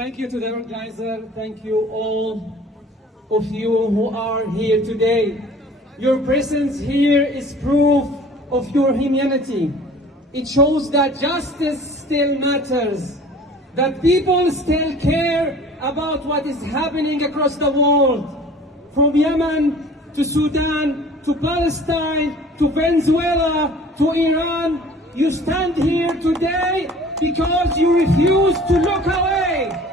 Thank you to the organizer. Thank you all of you who are here today. Your presence here is proof of your humanity. It shows that justice still matters, that people still care about what is happening across the world, from Yemen to Sudan to Palestine to Venezuela to Iran. You stand here today because you refuse to look away.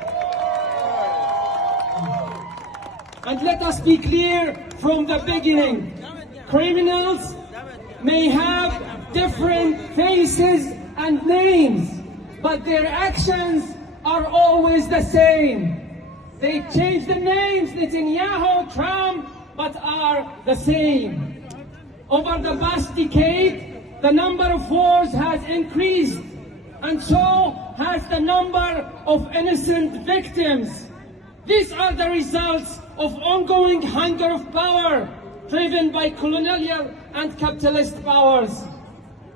And let us be clear from the beginning. Criminals may have different faces and names, but their actions are always the same. They change the names, Netanyahu, Trump, but are the same. Over the past decade, the number of wars has increased, and so has the number of innocent victims. These are the results of ongoing hunger of power, driven by colonial and capitalist powers,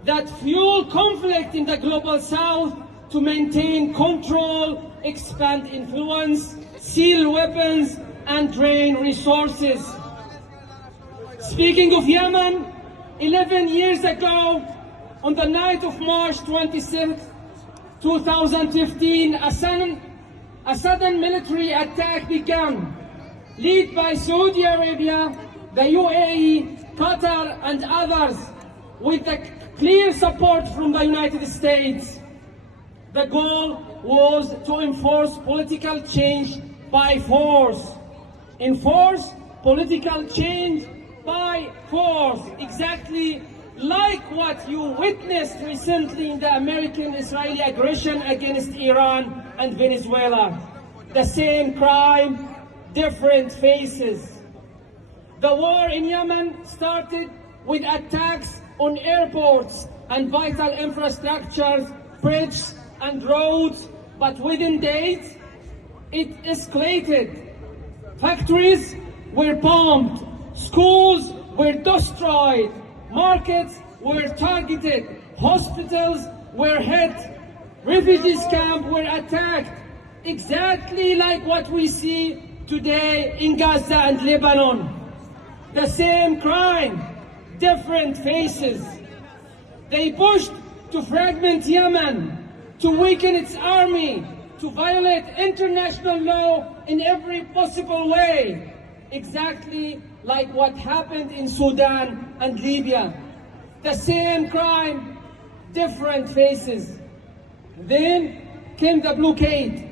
that fuel conflict in the global south to maintain control, expand influence, seal weapons, and drain resources. Speaking of Yemen, 11 years ago, on the night of March 26, 2015, a sudden military attack began, led by Saudi Arabia, the UAE, Qatar, and others, with the clear support from the United States. The goal was to enforce political change by force. Enforce political change by force, exactly like what you witnessed recently in the American-Israeli aggression against Iran and Venezuela. The same crime, different faces. The war in Yemen started with attacks on airports and vital infrastructures, bridges and roads, but within days it escalated. Factories were bombed, schools were destroyed, markets were targeted, hospitals were hit, refugees camps were attacked, exactly like what we see today in Gaza and Lebanon. The same crime, different faces. They pushed to fragment Yemen, to weaken its army, to violate international law in every possible way, exactly like what happened in Sudan and Libya. The same crime, different faces. Then came the blockade,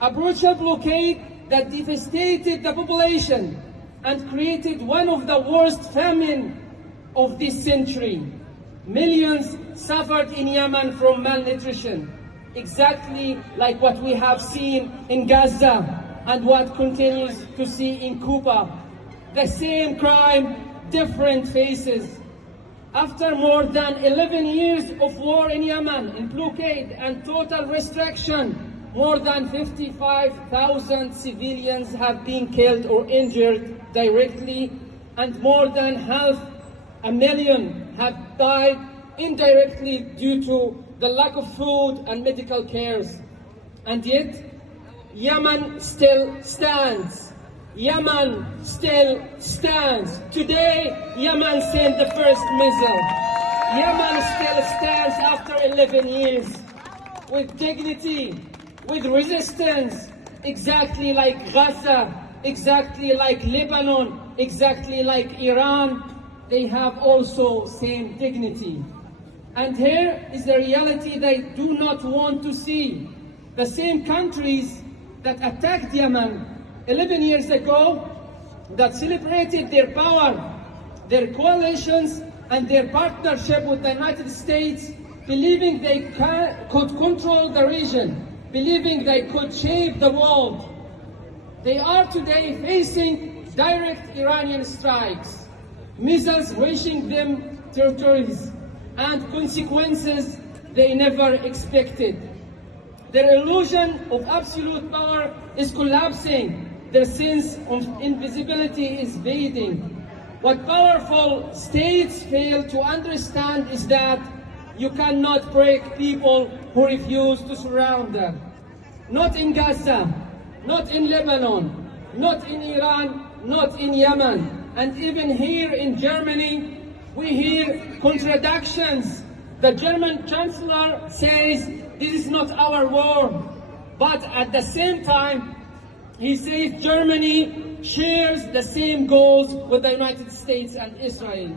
a brutal blockade that devastated the population and created one of the worst famines of this century. Millions suffered in Yemen from malnutrition, exactly like what we have seen in Gaza and what continues to see in Cuba. The same crime, different faces. After more than 11 years of war in Yemen, in blockade and total restriction, more than 55,000 civilians have been killed or injured directly, and more than 500,000 have died indirectly due to the lack of food and medical cares. And yet, Yemen still stands. Yemen still stands. Today, Yemen sent the first missile. Yemen still stands after 11 years with dignity, with resistance, exactly like Gaza, exactly like Lebanon, exactly like Iran. They have also same dignity. And here is the reality they do not want to see. The same countries that attacked Yemen 11 years ago, that celebrated their power, their coalitions, and their partnership with the United States, believing they could control the region, believing they could shape the world. They are today facing direct Iranian strikes, missiles reaching them territories, and consequences they never expected. Their illusion of absolute power is collapsing. Their sense of invisibility is fading. What powerful states fail to understand is that you cannot break people who refuse to surround them. not in Gaza, not in Lebanon, not in Iran, not in Yemen. And even here in Germany, we hear contradictions. The German Chancellor says this is not our war, but at the same time, he says Germany shares the same goals with the United States and Israel.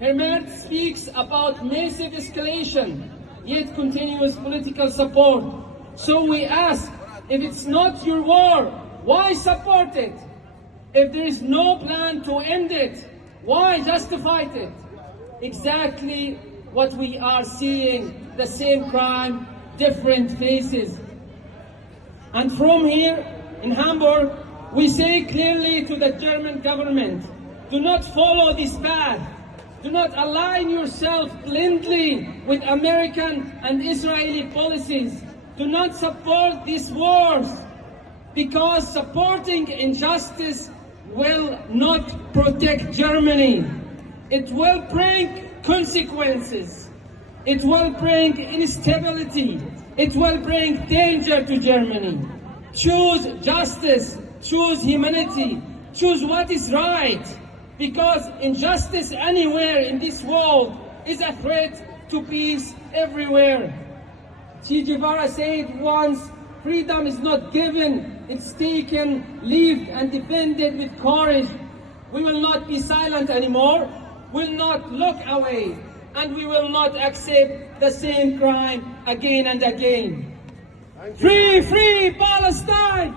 Hermert speaks about massive escalation, yet continuous political support. So we ask, if it's not your war, why support it? If there is no plan to end it, why justify it? Exactly what we are seeing, the same crime, different faces. And from here in Hamburg, we say clearly to the German government, do not follow this path. Do not align yourself blindly with American and Israeli policies. Do not support these wars, because supporting injustice will not protect Germany. It will bring consequences. It will bring instability. It will bring danger to Germany. Choose justice. Choose humanity. Choose what is right. Because injustice anywhere in this world is a threat to peace everywhere. Che Guevara said once, freedom is not given, it's taken, lived and defended with courage. We will not be silent anymore, will not look away, and we will not accept the same crime again and again. Free, free Palestine!